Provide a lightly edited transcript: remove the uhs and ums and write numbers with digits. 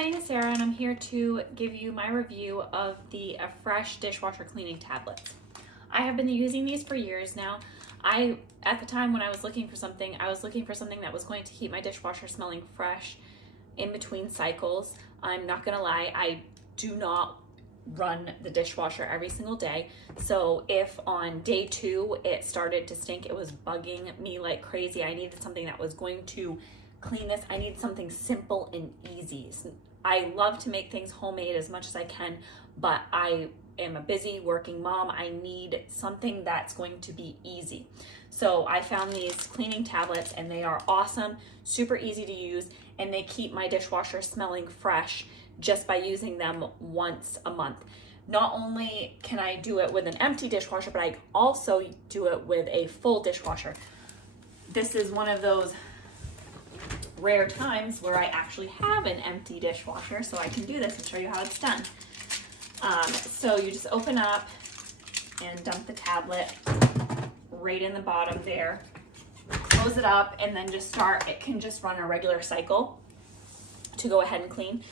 my name is Sarah and I'm here to give you my review of the Affresh dishwasher cleaning tablets. I have been using these for years now. At the time when I was looking for something, I was looking for something that was going to keep my dishwasher smelling fresh in between cycles. I'm not gonna lie, I do not run the dishwasher every single day. So if on day 2 it started to stink, it was bugging me like crazy. I needed something that was going to clean this. I need something simple and easy. I love to make things homemade as much as I can, but I am a busy working mom. I need something that's going to be easy. So I found these cleaning tablets and they are awesome, super easy to use, and they keep my dishwasher smelling fresh just by using them once a month. Not only can I do it with an empty dishwasher, but I also do it with a full dishwasher. This is one of those rare times where I actually have an empty dishwasher, so I can do this and show you how it's done. So you just open up and dump the tablet right in the bottom there, close it up, and then just start. It can just run a regular cycle to go ahead and clean.